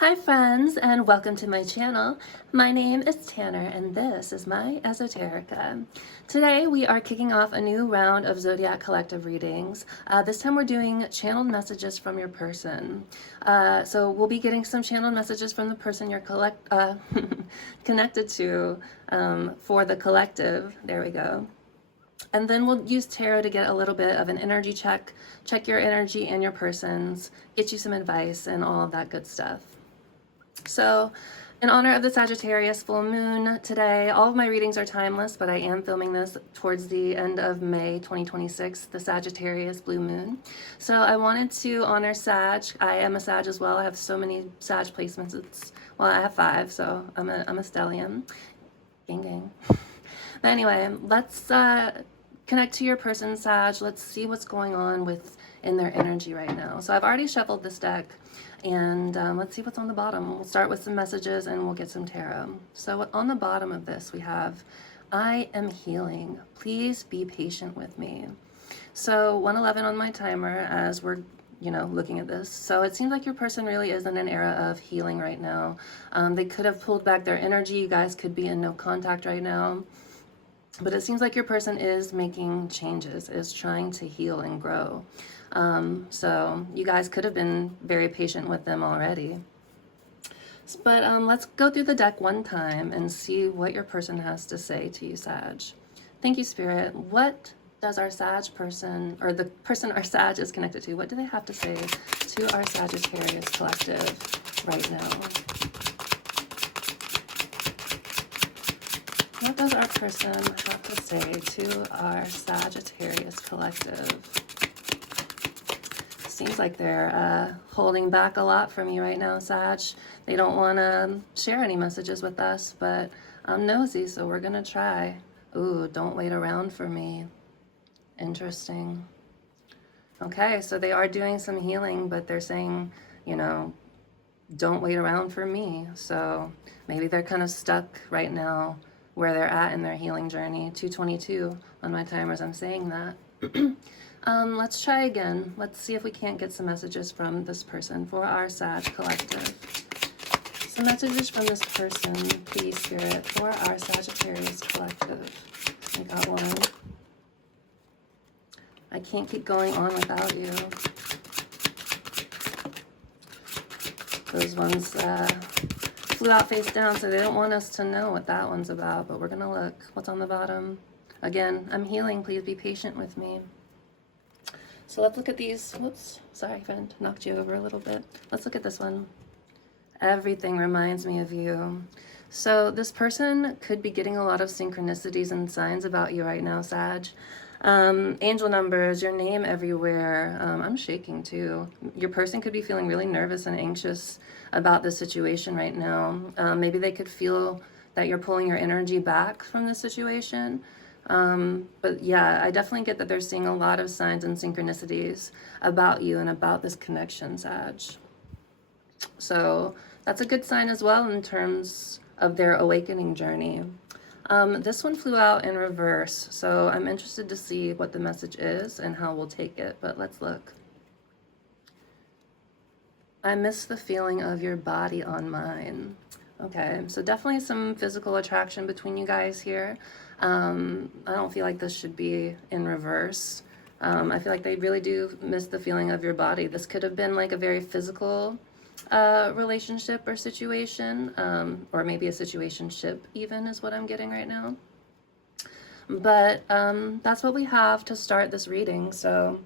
Hi friends, and welcome to my channel. My name is Tanner and this is my Esoterica. Today we are kicking off a new round of Zodiac Collective readings. This time we're doing channeled messages from your person. So we'll be getting some channeled messages from the person you're connected to for the collective. There we go. And then we'll use tarot to get a little bit of an energy check your energy and your person's, get you some advice and all of that good stuff. So in honor of the Sagittarius full moon today, all of my readings are timeless, but I am filming this towards the end of May 2026, the Sagittarius blue moon. So I wanted to honor Sag. I am a Sag as well. I have so many Sag placements. Well, I have 5, so I'm a stellium. Gang gang. But anyway, let's connect to your person, Sag. Let's see what's going on in their energy right now. So I've already shuffled this deck, and let's see what's on the bottom. We'll start with some messages and we'll get some tarot. So on the bottom of this, we have, I am healing. Please be patient with me. So 111 on my timer as we're looking at this. So it seems like your person really is in an era of healing right now. They could have pulled back their energy. You guys could be in no contact right now. But it seems like your person is making changes, is trying to heal and grow. So you guys could have been very patient with them already. But let's go through the deck one time and see what your person has to say to you, Sag. Thank you, Spirit. What does our Sag person, or the person our Sag is connected to, what do they have to say to our Sagittarius collective right now? What does our person have to say to our Sagittarius collective? Seems like they're holding back a lot from you right now, Sag. They don't want to share any messages with us, but I'm nosy, so we're going to try. Ooh, don't wait around for me. Interesting. Okay, so they are doing some healing, but they're saying, don't wait around for me. So maybe they're kind of stuck right now where they're at in their healing journey. 222 on my timers, I'm saying that. Let's try again. Let's see if we can't get some messages from this person for our Sag collective. Some messages from this person, please, Spirit, for our Sagittarius collective. I got one. I can't keep going on without you. Those ones flew out face down, so they don't want us to know what that one's about, but we're gonna look. What's on the bottom? Again, I'm healing. Please be patient with me. So let's look at these. Whoops, sorry, friend, knocked you over a little bit. Let's look at this one. Everything reminds me of you. So this person could be getting a lot of synchronicities and signs about you right now, Sag. Angel numbers, your name everywhere. I'm shaking too. Your person could be feeling really nervous and anxious about this situation right now. Maybe they could feel that you're pulling your energy back from this situation. But yeah, I definitely get that they're seeing a lot of signs and synchronicities about you and about this connection, Sag. So that's a good sign as well in terms of their awakening journey. This one flew out in reverse, so I'm interested to see what the message is and how we'll take it, but let's look. I miss the feeling of your body on mine. Okay, so definitely some physical attraction between you guys here. I don't feel like this should be in reverse. I feel like they really do miss the feeling of your body. This could have been like a very physical relationship or situation, or maybe a situationship even is what I'm getting right now. But that's what we have to start this reading. So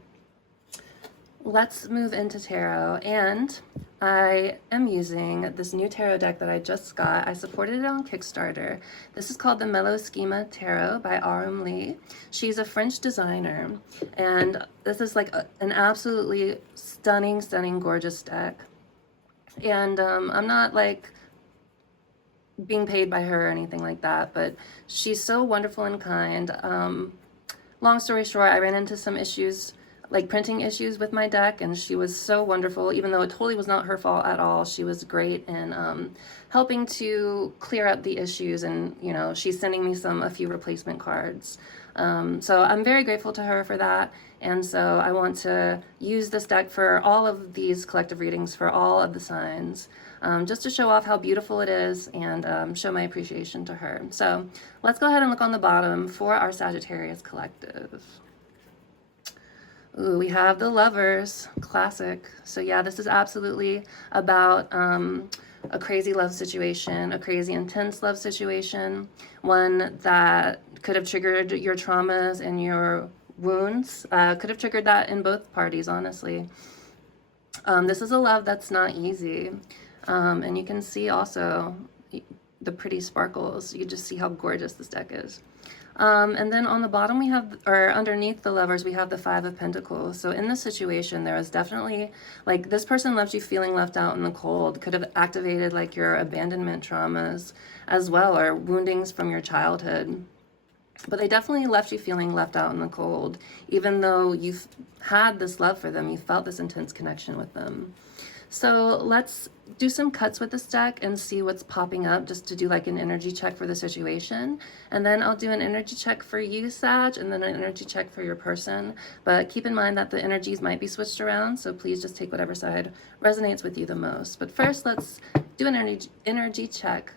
let's move into tarot, and I am using this new tarot deck that I just got. I supported it on Kickstarter. This is called the Mellow Schema Tarot by Arum Lee. She's a French designer, and this is like an absolutely stunning, gorgeous deck. And I'm not like being paid by her or anything like that, but she's so wonderful and kind. Long story short, I ran into some issues, like printing issues with my deck, and she was so wonderful, even though it totally was not her fault at all. She was great in helping to clear up the issues, and she's sending me a few replacement cards. So I'm very grateful to her for that. And so I want to use this deck for all of these collective readings for all of the signs. just to show off how beautiful it is and show my appreciation to her. So let's go ahead and look on the bottom for our Sagittarius collective. Ooh, we have the Lovers, classic. So yeah, this is absolutely about a crazy love situation, a crazy intense love situation, one that could have triggered your traumas and your wounds, could have triggered that in both parties, honestly. This is a love that's not easy. And you can see also the pretty sparkles. You just see how gorgeous this deck is. And then on the bottom we have, or underneath the Lovers, we have the Five of Pentacles. So in this situation, there is definitely, like, this person left you feeling left out in the cold. Could have activated like your abandonment traumas as well, or woundings from your childhood. But they definitely left you feeling left out in the cold. Even though you've had this love for them, you felt this intense connection with them. So let's do some cuts with this deck and see what's popping up, just to do like an energy check for the situation. And then I'll do an energy check for you, Sag, and then an energy check for your person. But keep in mind that the energies might be switched around, so please just take whatever side resonates with you the most. But first, let's do an energy check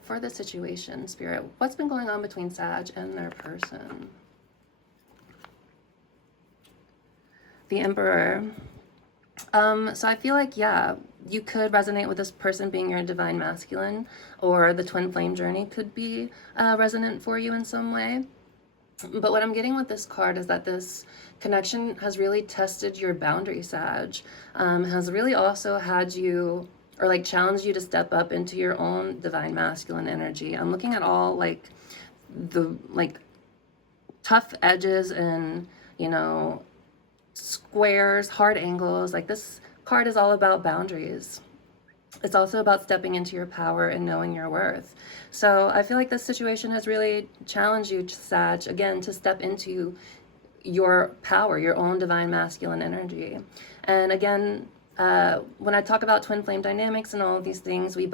for the situation, Spirit. What's been going on between Sag and their person? The Emperor. So I feel like, yeah, you could resonate with this person being your divine masculine, or the twin flame journey could be resonant for you in some way. But what I'm getting with this card is that this connection has really tested your boundary, Sag, has really also had you, or like challenged you to step up into your own divine masculine energy. I'm looking at all like the tough edges and, you know, squares, hard angles. Like, this card is all about boundaries. It's also about stepping into your power and knowing your worth. So I feel like this situation has really challenged you, Sag, again, to step into your power, your own divine masculine energy. And again, when I talk about twin flame dynamics and all of these things, we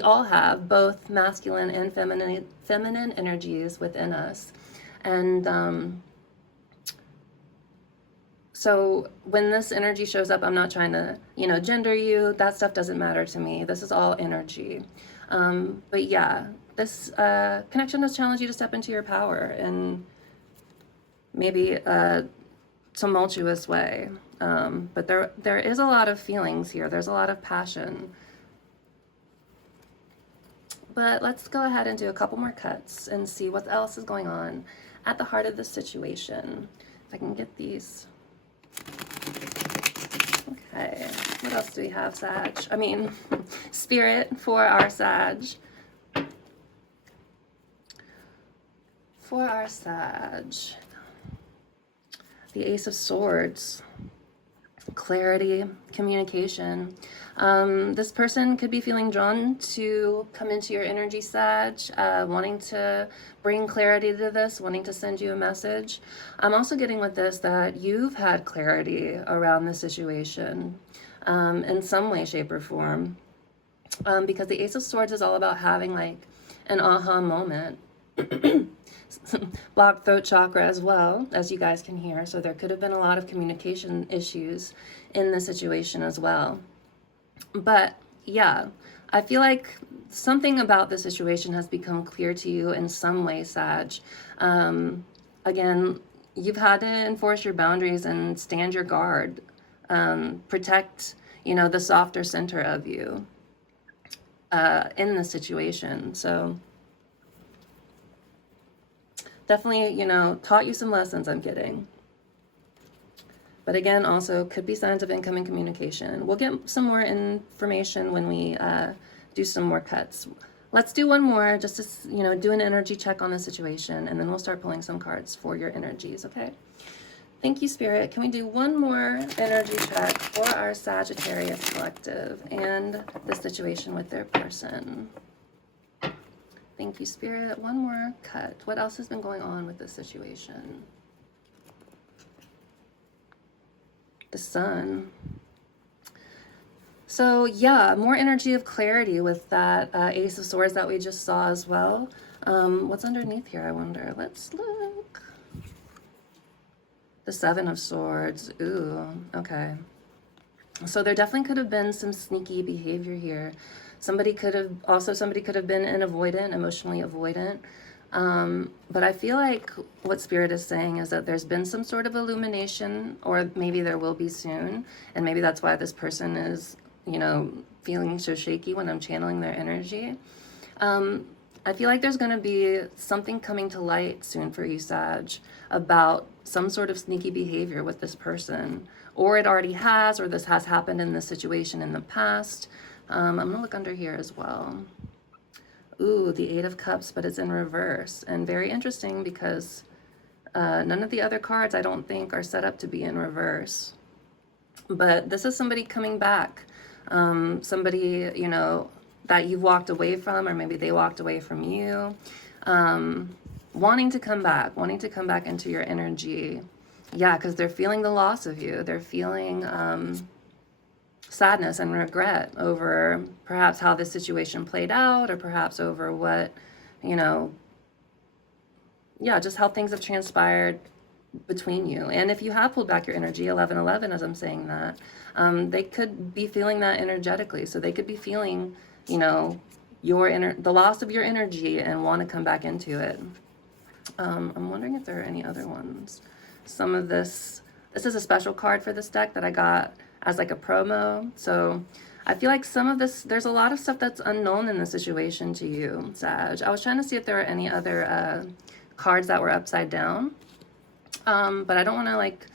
all have both masculine and feminine energies within us. And so when this energy shows up, I'm not trying to, you know, gender you. That stuff doesn't matter to me. This is all energy. But yeah, this connection has challenged you to step into your power in maybe a tumultuous way. But there is a lot of feelings here. There's a lot of passion. But let's go ahead and do a couple more cuts and see what else is going on at the heart of this situation. If I can get these. Okay, what else do we have, Sag? I mean, Spirit, for our Sag. For our Sag. The Ace of Swords. Clarity, communication. This person could be feeling drawn to come into your energy, Sag, wanting to bring clarity to this, wanting to send you a message. I'm also getting with this that you've had clarity around the situation in some way, shape, or form. Because the Ace of Swords is all about having like an aha moment. Blocked throat chakra as well, as you guys can hear. So there could have been a lot of communication issues in the situation as well. But yeah, I feel like something about the situation has become clear to you in some way, Sag. Again, you've had to enforce your boundaries and stand your guard, protect, you know, the softer center of you in the situation. So definitely, you know, taught you some lessons, I'm getting. But again, also could be signs of incoming communication. We'll get some more information when we do some more cuts. Let's do one more just to, you know, do an energy check on the situation, and then we'll start pulling some cards for your energies, okay? Thank you, Spirit. Can we do one more energy check for our Sagittarius collective and the situation with their person? Thank you, Spirit. One more cut. What else has been going on with this situation? The Sun. So yeah, more energy of clarity with that Ace of Swords that we just saw as well. What's underneath here, I wonder? Let's look. The Seven of Swords. Ooh, okay. So there definitely could have been some sneaky behavior here. Somebody could have been an avoidant, emotionally avoidant. But I feel like what Spirit is saying is that there's been some sort of illumination, or maybe there will be soon. And maybe that's why this person is, feeling so shaky when I'm channeling their energy. I feel like there's going to be something coming to light soon for you, Sag, about some sort of sneaky behavior with this person. Or it already has, or this has happened in this situation in the past. I'm going to look under here as well. Ooh, the Eight of Cups, but it's in reverse. And very interesting because none of the other cards I don't think are set up to be in reverse. But this is somebody coming back. Somebody, that you've walked away from, or maybe they walked away from you. Wanting to come back into your energy. Yeah, because they're feeling the loss of you. They're feeling sadness and regret over perhaps how this situation played out, or perhaps over what, just how things have transpired between you. And if you have pulled back your energy, 1111, as I'm saying that, they could be feeling that energetically. So they could be feeling, the loss of your energy and want to come back into it. I'm wondering if there are any other ones. Some of this is a special card for this deck that I got as like a promo. So I feel like some of this, there's a lot of stuff that's unknown in the situation to you, Sag. I was trying to see if there are any other cards that were upside down. But I don't want to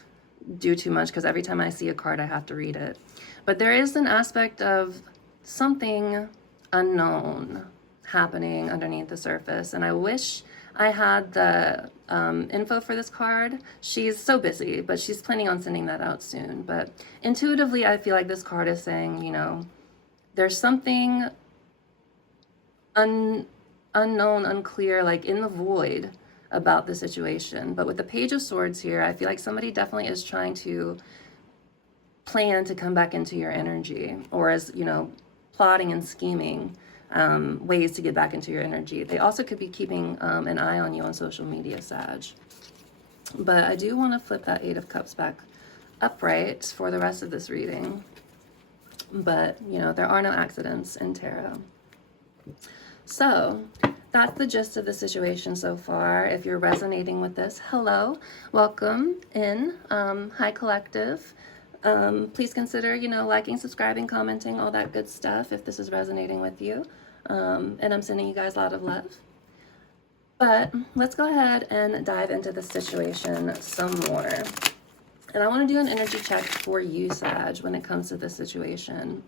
do too much because every time I see a card, I have to read it. But there is an aspect of something unknown happening underneath the surface. And I wish I had the info for this card. She's so busy, but she's planning on sending that out soon. But intuitively, I feel like this card is saying, there's something unknown, unclear, in the void about the situation. But with the Page of Swords here, I feel like somebody definitely is trying to plan to come back into your energy, or is, plotting and scheming ways to get back into your energy. They also could be keeping an eye on you on social media, Sag. But I do want to flip that Eight of Cups back upright for the rest of this reading. But, there are no accidents in tarot. So that's the gist of the situation so far. If you're resonating with this, hello, welcome in. Hi, Collective. Please consider, liking, subscribing, commenting, all that good stuff if this is resonating with you. And I'm sending you guys a lot of love. But let's go ahead and dive into the situation some more. And I want to do an energy check for you, Sag, when it comes to this situation.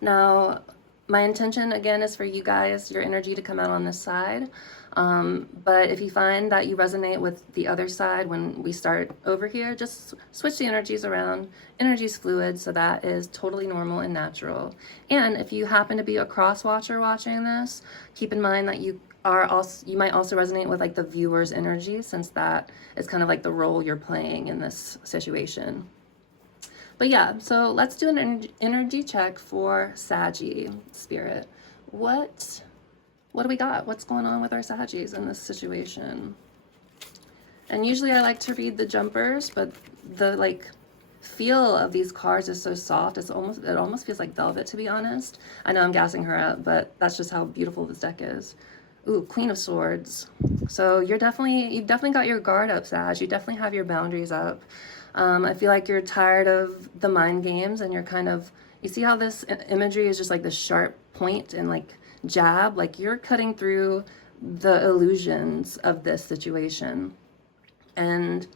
Now, my intention, again, is for you guys, your energy to come out on this side. But if you find that you resonate with the other side when we start over here, just switch the energies around. Energy's fluid, so that is totally normal and natural. And if you happen to be a cross watcher watching this, keep in mind that you might also resonate with the viewer's energy, since that is kind of the role you're playing in this situation. But yeah, so let's do an energy check for Saggy Spirit. What do we got? What's going on with our Saggies in this situation? And usually I like to read the jumpers, but the feel of these cards is so soft. It almost feels like velvet, to be honest. I know I'm gassing her up, but that's just how beautiful this deck is. Ooh, Queen of Swords. So you've definitely got your guard up, Sag. You definitely have your boundaries up. I feel like you're tired of the mind games, and you're you see how this imagery is just this sharp point and jab, you're cutting through the illusions of this situation. And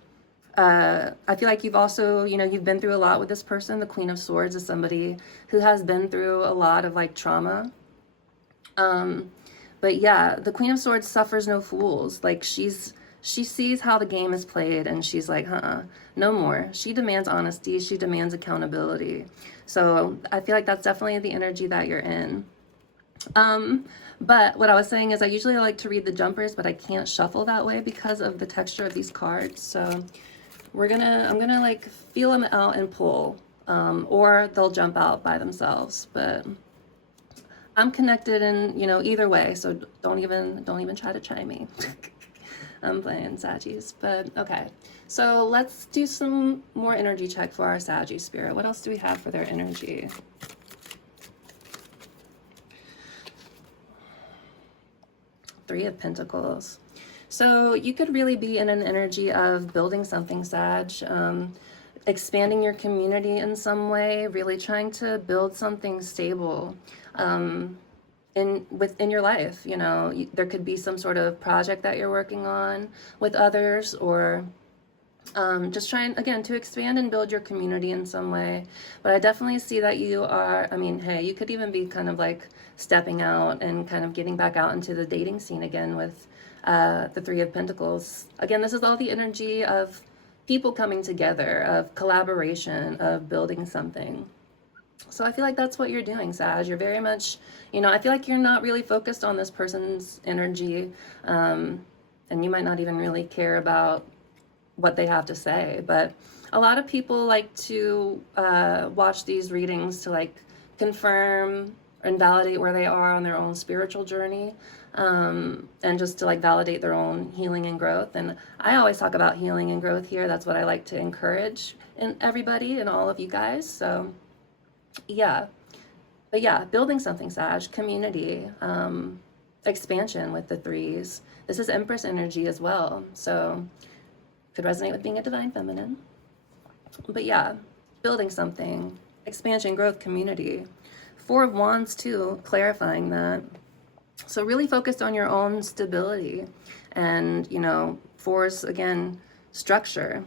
I feel like you've also, you've been through a lot with this person. The Queen of Swords is somebody who has been through a lot of trauma. But yeah, the Queen of Swords suffers no fools. She sees how the game is played, and she's like, no more. She demands honesty. She demands accountability. So I feel like that's definitely the energy that you're in. But what I was saying is I usually like to read the jumpers, but I can't shuffle that way because of the texture of these cards. So I'm gonna feel them out and pull, or they'll jump out by themselves. But I'm connected in, either way. So don't even try to chime me. I'm playing Saggies, but okay. So let's do some more energy check for our Saggy spirit. What else do we have for their energy? Three of Pentacles. So you could really be in an energy of building something, Sag, expanding your community in some way, really trying to build something stable within your life. You know, there could be some sort of project that you're working on with others, or just trying again to expand and build your community in some way. But I definitely see that you are, I mean, hey, you could even be kind of like stepping out and kind of getting back out into the dating scene again with the Three of Pentacles. Again, this is all the energy of people coming together, of collaboration, of building something. So I feel like that's what you're doing, Sag. You're very much, you know, I feel like you're not really focused on this person's energy, and you might not even really care about what they have to say. But a lot of people like to watch these readings to like confirm and validate where they are on their own spiritual journey, and just to like validate their own healing and growth. And I always talk about healing and growth here. That's what I like to encourage in everybody and all of you guys. So yeah, but yeah, building something, Sag, community, expansion with the threes. This is Empress energy as well, so could resonate with being a divine feminine. But yeah, building something, expansion, growth, community. Four of Wands too, clarifying that. So really focused on your own stability, and you know, fours again, structure.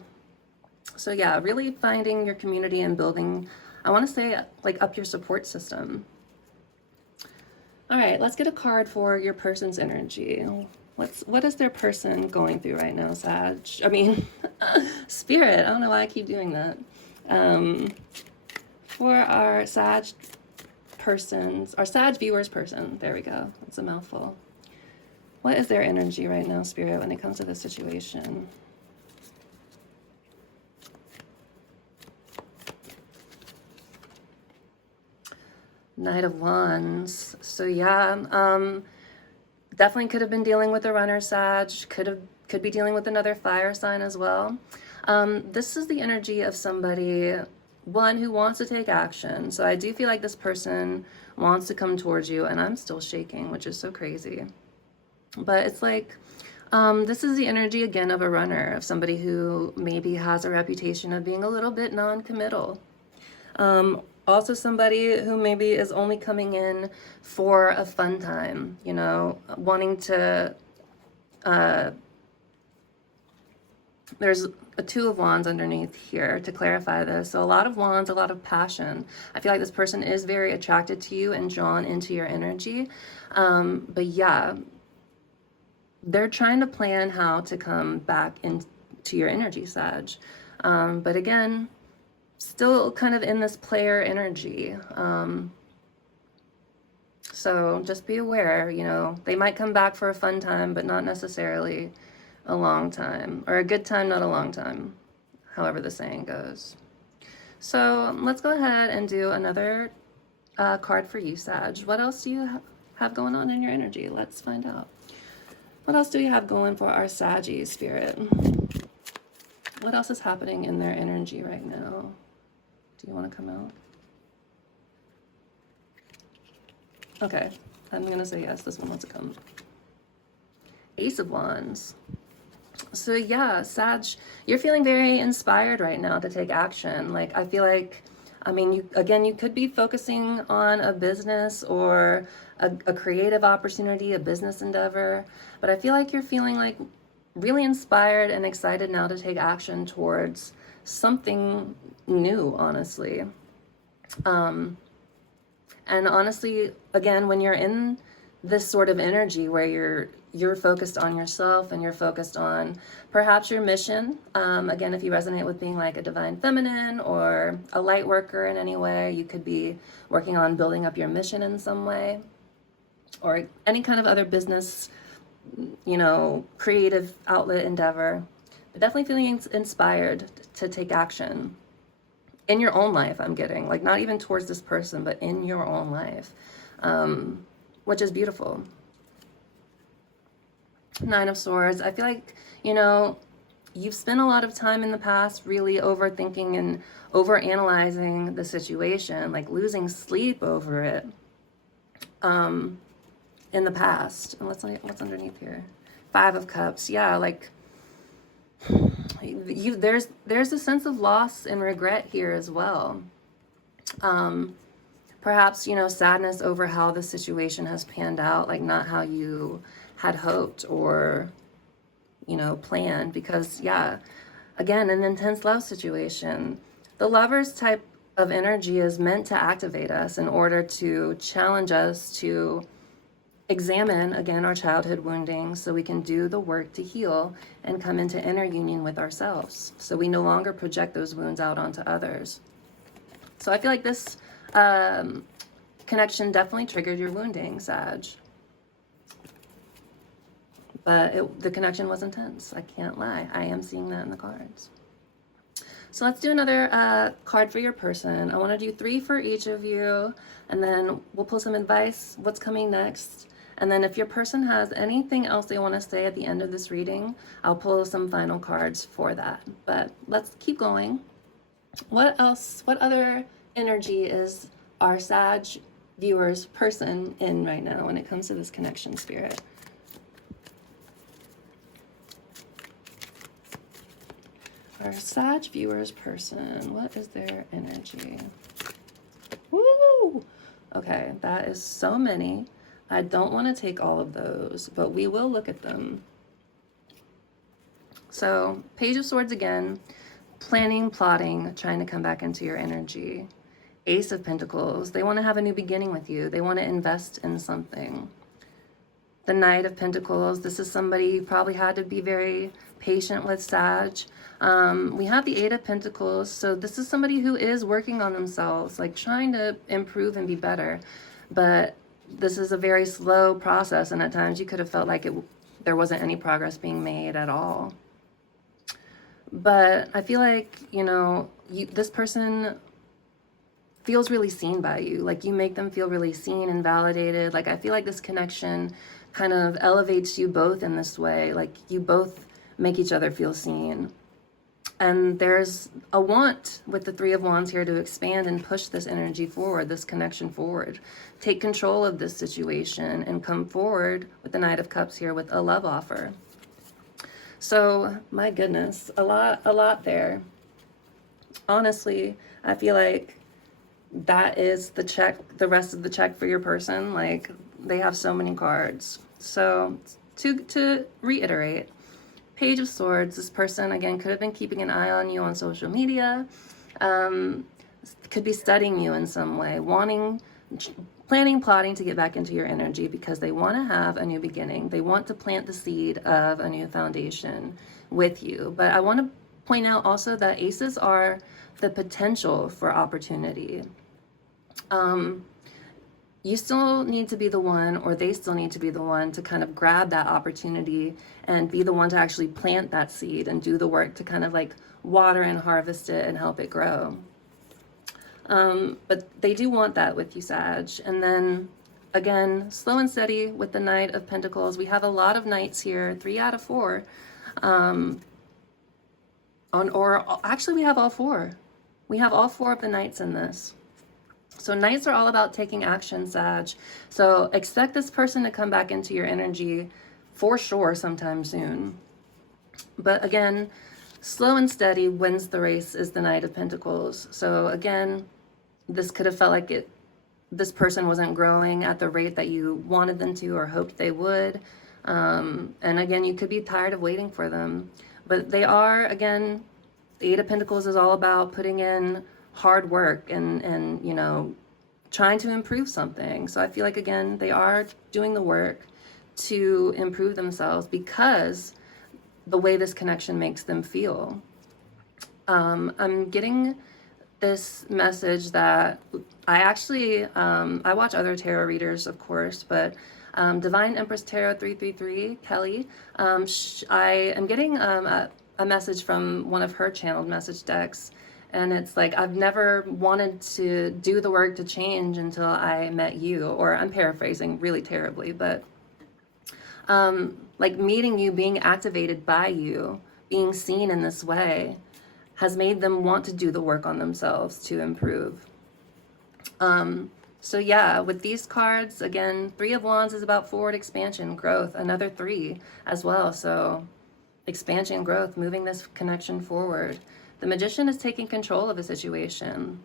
So yeah, really finding your community and building, I want to say, like up your support system. All right, let's get a card for your person's energy. What is their person going through right now, Sag? I mean, Spirit. I don't know why I keep doing that. For our Sag persons, our Sag viewers person. There we go. It's a mouthful. What is their energy right now, Spirit, when it comes to this situation? Knight of Wands. So yeah, definitely could have been dealing with a runner, Sag. Could be dealing with another fire sign as well. This is the energy of somebody, one who wants to take action. So I do feel like this person wants to come towards you, and I'm still shaking, which is so crazy. But it's like, this is the energy again of a runner, of somebody who maybe has a reputation of being a little bit non-committal. Also somebody who maybe is only coming in for a fun time, you know, wanting to, there's a Two of Wands underneath here to clarify this. So a lot of wands, a lot of passion. I feel like this person is very attracted to you and drawn into your energy. But yeah, they're trying to plan how to come back into your energy, Sag. But again, still kind of in this player energy. So just be aware, you know, they might come back for a fun time, but not necessarily a long time, or a good time, not a long time, however the saying goes. So let's go ahead and do another card for you, Sag. What else do you have going on in your energy? Let's find out. What else do you have going for our Saggy spirit? What else is happening in their energy right now? Do you want to come out? Okay, I'm going to say yes. This one wants to come. Ace of Wands. So yeah, Sag, you're feeling very inspired right now to take action. Like, I feel like, I mean, you could be focusing on a business or a creative opportunity, a business endeavor, but I feel like you're feeling like really inspired and excited now to take action towards something new, honestly. And honestly, again, when you're in this sort of energy where you're focused on yourself and you're focused on perhaps your mission, again, if you resonate with being like a divine feminine or a light worker in any way, you could be working on building up your mission in some way, or any kind of other business, you know, creative outlet endeavor, but definitely feeling inspired to take action in your own life. I'm getting like, not even towards this person, but in your own life, which is beautiful. Nine of Swords. I feel like, you know, you've spent a lot of time in the past really overthinking and overanalyzing the situation, like losing sleep over it in the past. And what's underneath here? Five of Cups. Yeah, like there's a sense of loss and regret here as well. Perhaps, you know, sadness over how the situation has panned out, like not how you had hoped or, you know, planned. Because, yeah, again, an intense love situation. The Lover's type of energy is meant to activate us in order to challenge us to examine, again, our childhood wounding so we can do the work to heal and come into inner union with ourselves. So we no longer project those wounds out onto others. So I feel like this connection definitely triggered your wounding, Sag. But the connection was intense. I can't lie. I am seeing that in the cards. So let's do another card for your person. I want to do 3 for each of you, and then we'll pull some advice, what's coming next. And then if your person has anything else they want to say at the end of this reading, I'll pull some final cards for that. But let's keep going. What else? What other energy is our Sag viewer's person in right now when it comes to this connection, Spirit? Our Sag viewer's person, what is their energy? Woo! Okay, that is so many. I don't want to take all of those, but we will look at them. So, Page of Swords again, planning, plotting, trying to come back into your energy. Ace of Pentacles, they want to have a new beginning with you. They want to invest in something. The Knight of Pentacles, this is somebody you probably had to be very patient with, Sag. We have the Eight of Pentacles, so this is somebody who is working on themselves, like trying to improve and be better. But this is a very slow process, and at times you could have felt like there wasn't any progress being made at all. But I feel like, you know, this person feels really seen by you. Like you make them feel really seen and validated. Like I feel like this connection kind of elevates you both in this way. Like you both make each other feel seen. And there's a want with the Three of Wands here to expand and push this energy forward, this connection forward. Take control of this situation and come forward with the Knight of Cups here with a love offer. So, my goodness, a lot there. Honestly, I feel like that is the check, the rest of the check for your person. Like, they have so many cards. So, to reiterate, Page of Swords, this person, again, could have been keeping an eye on you on social media, could be studying you in some way, planning, plotting to get back into your energy because they want to have a new beginning. They want to plant the seed of a new foundation with you. But I want to point out also that aces are the potential for opportunity. You still need to be the one, or they still need to be the one to kind of grab that opportunity and be the one to actually plant that seed and do the work to kind of like water and harvest it and help it grow. But they do want that with you, Sag. And then again, slow and steady with the Knight of Pentacles. We have a lot of Knights here, 3 out of 4. Actually we have all 4. We have all 4 of the Knights in this. So Knights are all about taking action, Sag. So expect this person to come back into your energy for sure sometime soon. But again, slow and steady wins the race is the Knight of Pentacles. So again, this could have felt like this person wasn't growing at the rate that you wanted them to or hoped they would. And again, you could be tired of waiting for them. But they are, again, the Eight of Pentacles is all about putting in hard work and you know, trying to improve something. So I feel like, again, they are doing the work to improve themselves because the way this connection makes them feel. I'm getting this message that I actually, I watch other tarot readers, of course, but Divine Empress Tarot 333, Kelly, I am getting a message from one of her channeled message decks. And it's like, I've never wanted to do the work to change until I met you. Or I'm paraphrasing really terribly, but like meeting you, being activated by you, being seen in this way has made them want to do the work on themselves to improve. So yeah, with these cards, again, Three of Wands is about forward expansion, growth, another 3 as well. So expansion, growth, moving this connection forward. The Magician is taking control of a situation.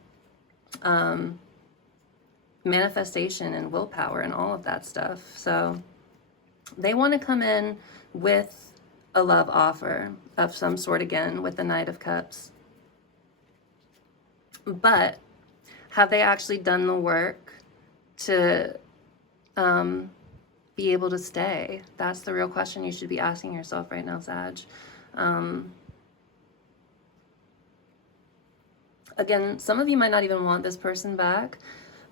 Manifestation and willpower and all of that stuff. So they want to come in with a love offer of some sort, again, with the Knight of Cups. But have they actually done the work to be able to stay? That's the real question you should be asking yourself right now, Sag. Again, some of you might not even want this person back,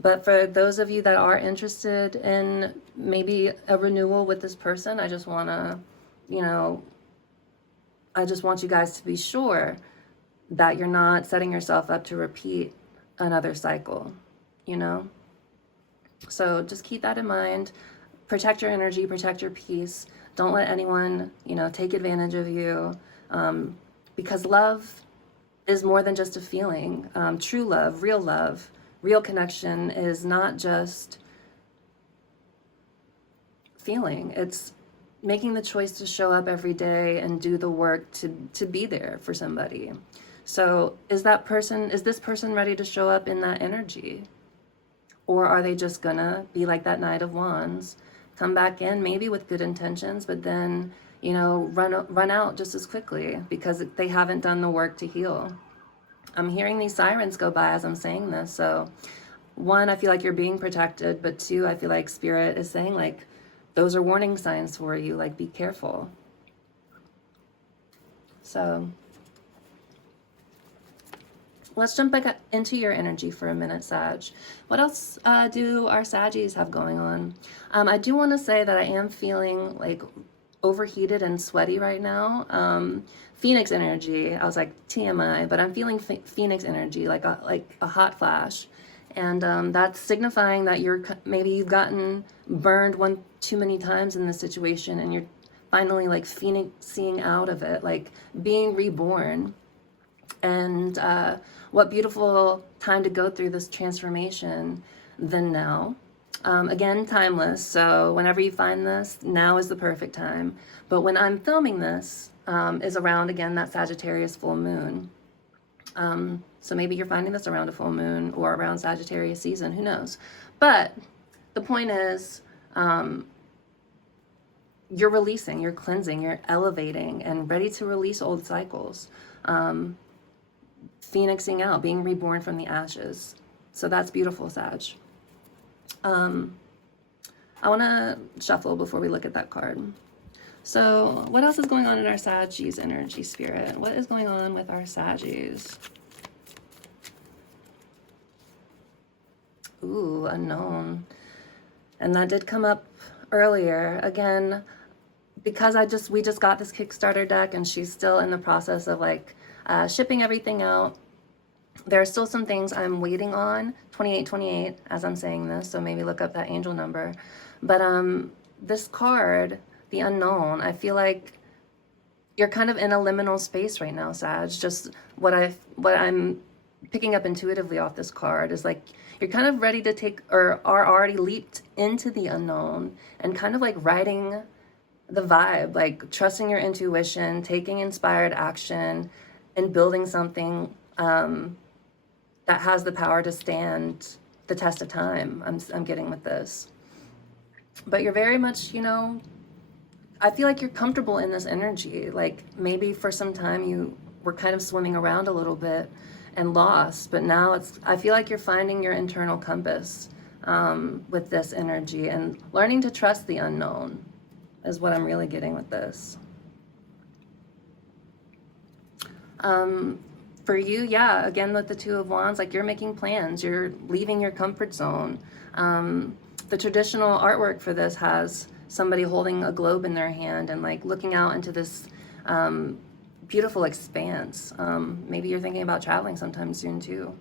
but for those of you that are interested in maybe a renewal with this person, I just want to, I just want you guys to be sure that you're not setting yourself up to repeat another cycle, So just keep that in mind. Protect your energy, protect your peace. Don't let anyone, take advantage of you, because love is more than just a feeling. True love, real connection is not just feeling. It's making the choice to show up every day and do the work to be there for somebody. So is this person ready to show up in that energy? Or are they just gonna be like that Knight of Wands, come back in maybe with good intentions, but then, run out just as quickly because they haven't done the work to heal? I'm hearing these sirens go by as I'm saying this. So 1, I feel like you're being protected, but 2, I feel like Spirit is saying, like, those are warning signs for you, like, be careful. So let's jump back into your energy for a minute, Sag. What else do our Saggies have going on? I do want to say that I am feeling like overheated and sweaty right now. Phoenix energy. I was like TMI, but I'm feeling Phoenix energy, like a hot flash, and that's signifying that maybe you've gotten burned one too many times in this situation, and you're finally like phoenixing out of it, like being reborn. And what beautiful time to go through this transformation than now. Again, timeless, so whenever you find this, now is the perfect time. But when I'm filming this, is around, again, that Sagittarius full moon. So maybe you're finding this around a full moon or around Sagittarius season, who knows? But the point is, you're releasing, you're cleansing, you're elevating and ready to release old cycles. Phoenixing out, being reborn from the ashes. So that's beautiful, Sag. I want to shuffle before we look at that card. So what else is going on in our Saggies energy, Spirit? What is going on with our Saggies? Ooh, unknown. And that did come up earlier. Again, because we just got this Kickstarter deck and she's still in the process of like shipping everything out. There are still some things I'm waiting on, 2828 as I'm saying this, so maybe look up that angel number. But this card, the unknown, I feel like you're kind of in a liminal space right now, Sag. Just what I'm picking up intuitively off this card is like you're kind of ready to take, or are already leaped into the unknown and kind of like riding the vibe, like trusting your intuition, taking inspired action, and building something that has the power to stand the test of time. I'm getting with this. But you're very much, I feel like you're comfortable in this energy. Like maybe for some time you were kind of swimming around a little bit and lost, but now I feel like you're finding your internal compass with this energy and learning to trust the unknown is what I'm really getting with this. For you, yeah, again with the Two of Wands, like you're making plans, you're leaving your comfort zone. The traditional artwork for this has somebody holding a globe in their hand and like looking out into this beautiful expanse. Maybe you're thinking about traveling sometime soon too.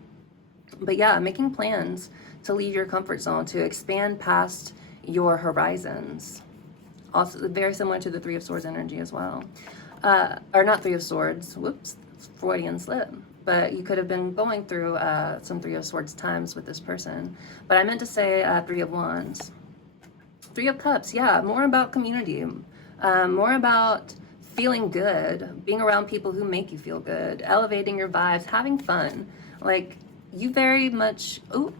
But yeah, making plans to leave your comfort zone, to expand past your horizons. Also very similar to the Three of Swords energy as well. Or not Three of Swords, whoops, Freudian slip. But you could have been going through some Three of Swords times with this person. But I meant to say Three of Wands. Three of Cups, yeah, more about community, more about feeling good, being around people who make you feel good, elevating your vibes, having fun. Like, you very much, oh,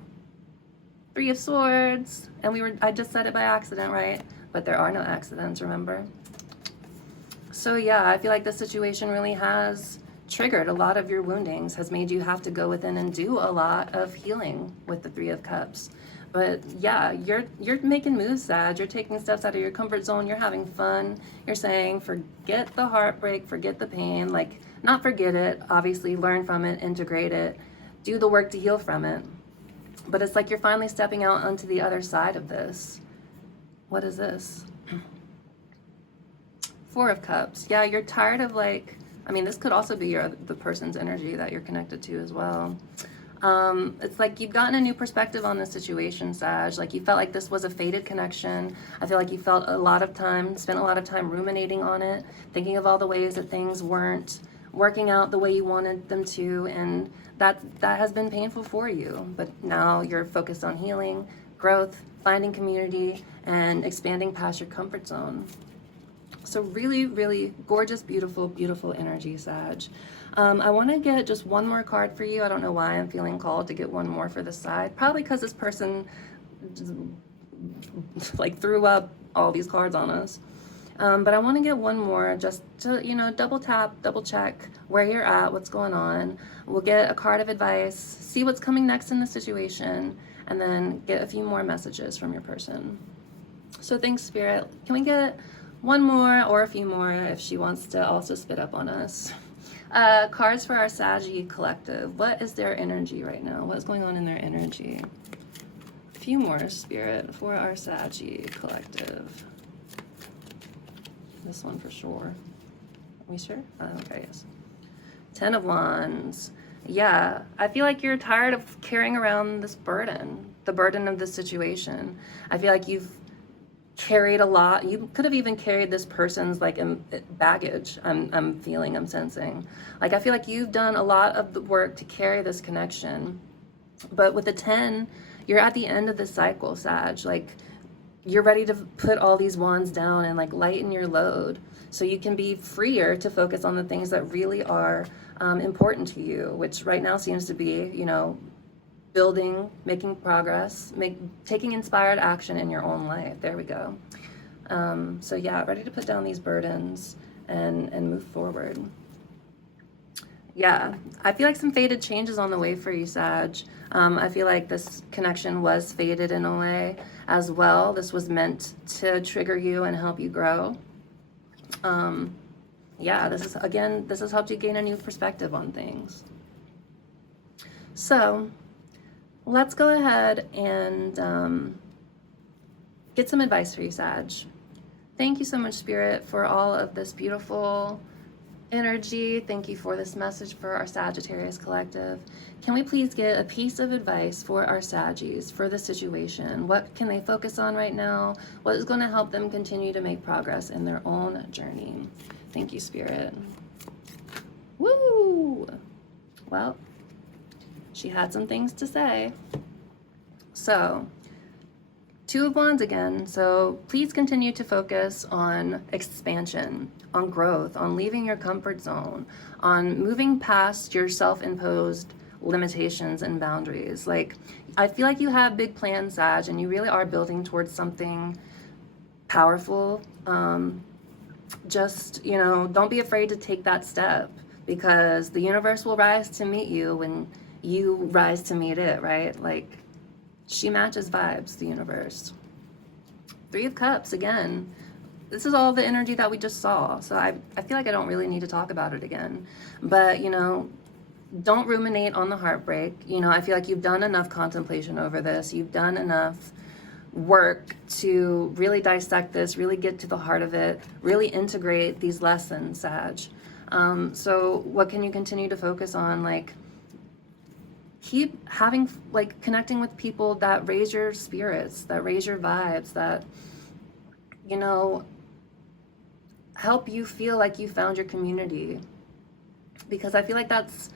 Three of Swords, and I just said it by accident, right? But there are no accidents, remember? So yeah, I feel like this situation really has triggered a lot of your woundings, has made you have to go within and do a lot of healing with the Three of Cups. But yeah, you're making moves, Sag. You're taking steps out of your comfort zone. You're having fun. You're saying, forget the heartbreak, forget the pain. Like, not forget it, obviously, learn from it, integrate it, do the work to heal from it. But it's like you're finally stepping out onto the other side of this. What is this? Four of Cups. Yeah, you're tired of, like, I mean, this could also be the person's energy that you're connected to as well. It's like you've gotten a new perspective on the situation, Sag. Like, you felt like this was a fated connection. I feel like you spent a lot of time ruminating on it, thinking of all the ways that things weren't working out the way you wanted them to, and that has been painful for you. But now you're focused on healing, growth, finding community, and expanding past your comfort zone. So really, really gorgeous, beautiful, beautiful energy, Sag. I want to get just one more card for you. I don't know why I'm feeling called to get one more for the side. Probably because this person like threw up all these cards on us. But I want to get one more just to, you know, double tap, double check where you're at, what's going on. We'll get a card of advice, see what's coming next in the situation, and then get a few more messages from your person. So thanks, Spirit. Can we get one more or a few more if she wants to also spit up on us? Cards for our Sagittarius collective. What is their energy right now? What's going on in their energy? A few more, Spirit, for our Sagittarius collective. This one for sure. Are we sure? Okay, yes. 10 of Wands. Yeah, I feel like you're tired of carrying around this burden, the burden of the situation. I feel like you've carried a lot. You could have even carried this person's like baggage. I'm sensing. Like, I feel like you've done a lot of the work to carry this connection. But with the 10, you're at the end of the cycle, Sag. Like, you're ready to put all these wands down and like lighten your load so you can be freer to focus on the things that really are important to you, which right now seems to be, you know, building, making progress, taking inspired action in your own life. There we go. So yeah, ready to put down these burdens and move forward. Yeah, I feel like some fated changes on the way for you, Sag. I feel like this connection was fated in a way as well. This was meant to trigger you and help you grow. Yeah, this has helped you gain a new perspective on things. So let's go ahead and get some advice for you, Sag. Thank you so much, Spirit, for all of this beautiful energy. Thank you for this message for our Sagittarius collective. Can we please get a piece of advice for our Saggies for the situation? What can they focus on right now? What is going to help them continue to make progress in their own journey? Thank you, Spirit. Woo! Well, she had some things to say. So, 2 of Wands again. So please continue to focus on expansion, on growth, on leaving your comfort zone, on moving past your self-imposed limitations and boundaries. Like, I feel like you have big plans, Sag, and you really are building towards something powerful. Just, you know, don't be afraid to take that step, because the universe will rise to meet you when you rise to meet it, right? Like, she matches vibes, the universe. 3 of Cups, again. This is all the energy that we just saw. So I feel like I don't really need to talk about it again. But, you know, don't ruminate on the heartbreak. You know, I feel like you've done enough contemplation over this. You've done enough work to really dissect this, really get to the heart of it, really integrate these lessons, Sag. So what can you continue to focus on? Like, keep having, like, connecting with people that raise your spirits, that raise your vibes, that, you know, help you feel like you found your community, because I feel like that's,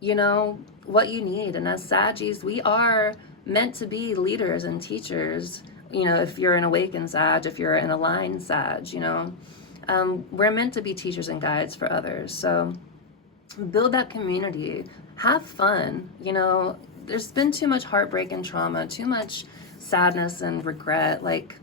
you know, what you need. And as Saggies, we are meant to be leaders and teachers. You know, if you're an awakened Sag, if you're an aligned Sag, you know, we're meant to be teachers and guides for others. So build that community, have fun. You know, there's been too much heartbreak and trauma, too much sadness and regret. Like,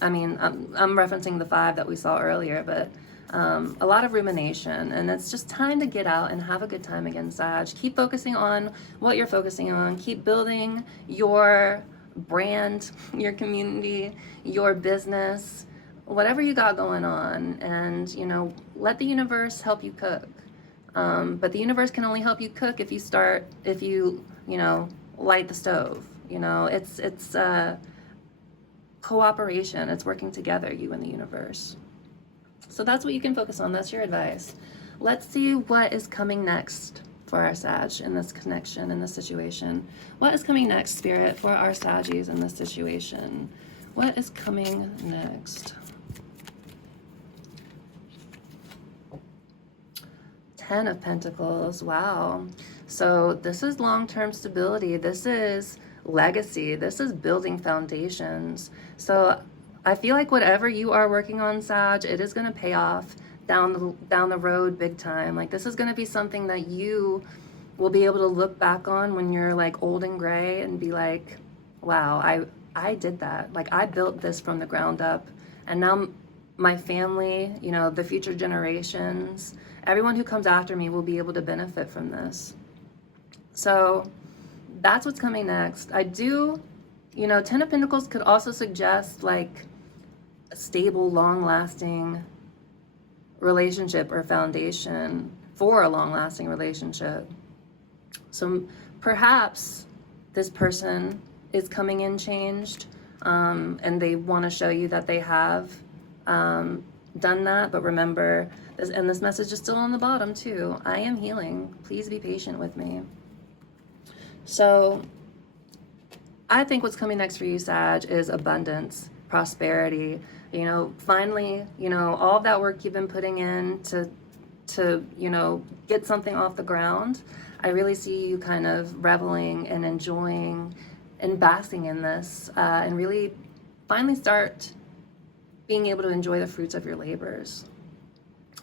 I mean, I'm referencing the 5 that we saw earlier, but a lot of rumination, and it's just time to get out and have a good time again, Sag. Keep focusing on what you're focusing on. Keep building your brand, your community, your business, whatever you got going on, and, you know, let the universe help you cook. But the universe can only help you cook if you know, light the stove. You know, it's cooperation. It's working together, you and the universe. So that's what you can focus on. That's your advice. Let's see what is coming next for our Sag in this connection, in this situation. What is coming next, Spirit, for our Saggies in this situation? What is coming next? 10 of Pentacles. Wow. So this is long-term stability. This is legacy. This is building foundations. So I feel like whatever you are working on, Sag, it is going to pay off down the road big time. Like, this is going to be something that you will be able to look back on when you're like old and gray and be like, wow, I did that. Like, I built this from the ground up, and now my family, you know, the future generations, everyone who comes after me will be able to benefit from this. So that's what's coming next. I do, you know, 10 of Pentacles could also suggest like a stable, long-lasting relationship or foundation for a long-lasting relationship. So perhaps this person is coming in changed, and they want to show you that they have done that. But remember, this message is still on the bottom too. I am healing. Please be patient with me. So I think what's coming next for you, Sag, is abundance, prosperity. You know, finally, you know, all of that work you've been putting in to, you know, get something off the ground. I really see you kind of reveling and enjoying and basking in this, and really finally start being able to enjoy the fruits of your labors.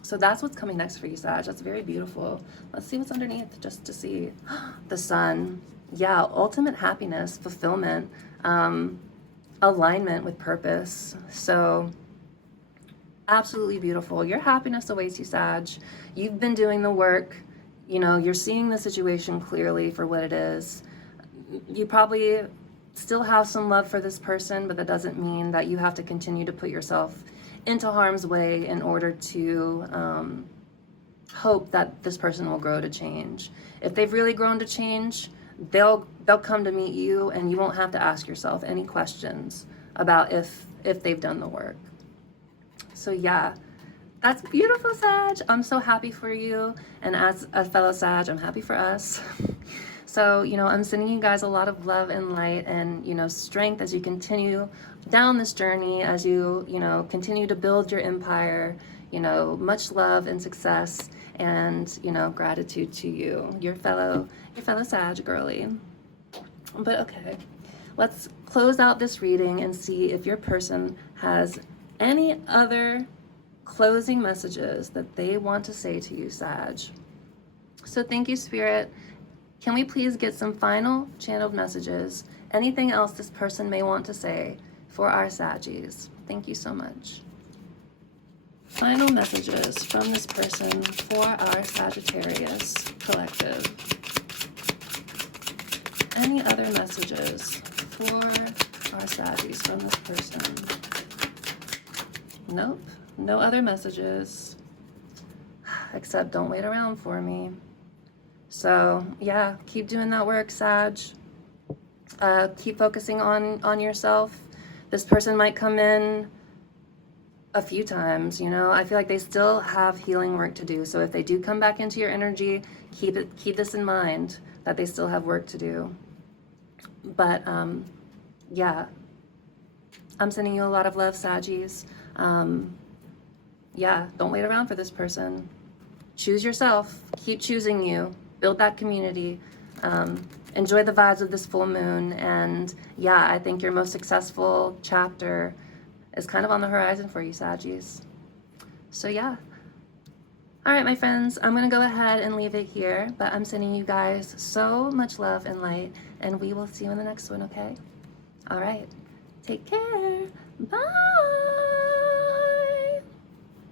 So that's what's coming next for you, Sag. That's very beautiful. Let's see what's underneath, just to see. The Sun. Yeah, ultimate happiness, fulfillment, alignment with purpose. So absolutely beautiful. Your happiness awaits you, Sag. You've been doing the work. You know, you're seeing the situation clearly for what it is. You probably still have some love for this person, but that doesn't mean that you have to continue to put yourself into harm's way in order to hope that this person will grow to change. If they've really grown to change, they'll come to meet you, and you won't have to ask yourself any questions about if they've done the work. So yeah, that's beautiful, Sag. I'm so happy for you, and as a fellow Sag, I'm happy for us. So, you know, I'm sending you guys a lot of love and light and, you know, strength as you continue down this journey, as you know, continue to build your empire. You know, much love and success, and, you know, gratitude to you, your fellow Sag girly. But okay, let's close out this reading and see if your person has any other closing messages that they want to say to you, Sag. So thank you, Spirit. Can we please get some final channeled messages? Anything else this person may want to say for our Saggies? Thank you so much. Final messages from this person for our Sagittarius collective. Any other messages for our Saggies from this person? Nope, no other messages, except don't wait around for me. So yeah, keep doing that work, Sag. Keep focusing on yourself. This person might come in a few times, you know. I feel like they still have healing work to do. So if they do come back into your energy, keep this in mind, that they still have work to do. But yeah, I'm sending you a lot of love, Saggies. yeah, don't wait around for this person. Choose yourself. Keep choosing you. Build that community. Enjoy the vibes of this full moon. And yeah, I think your most successful chapter is kind of on the horizon for you, Saggies. So yeah. All right, my friends, I'm going to go ahead and leave it here, but I'm sending you guys so much love and light, and we will see you in the next one, okay? All right. Take care. Bye.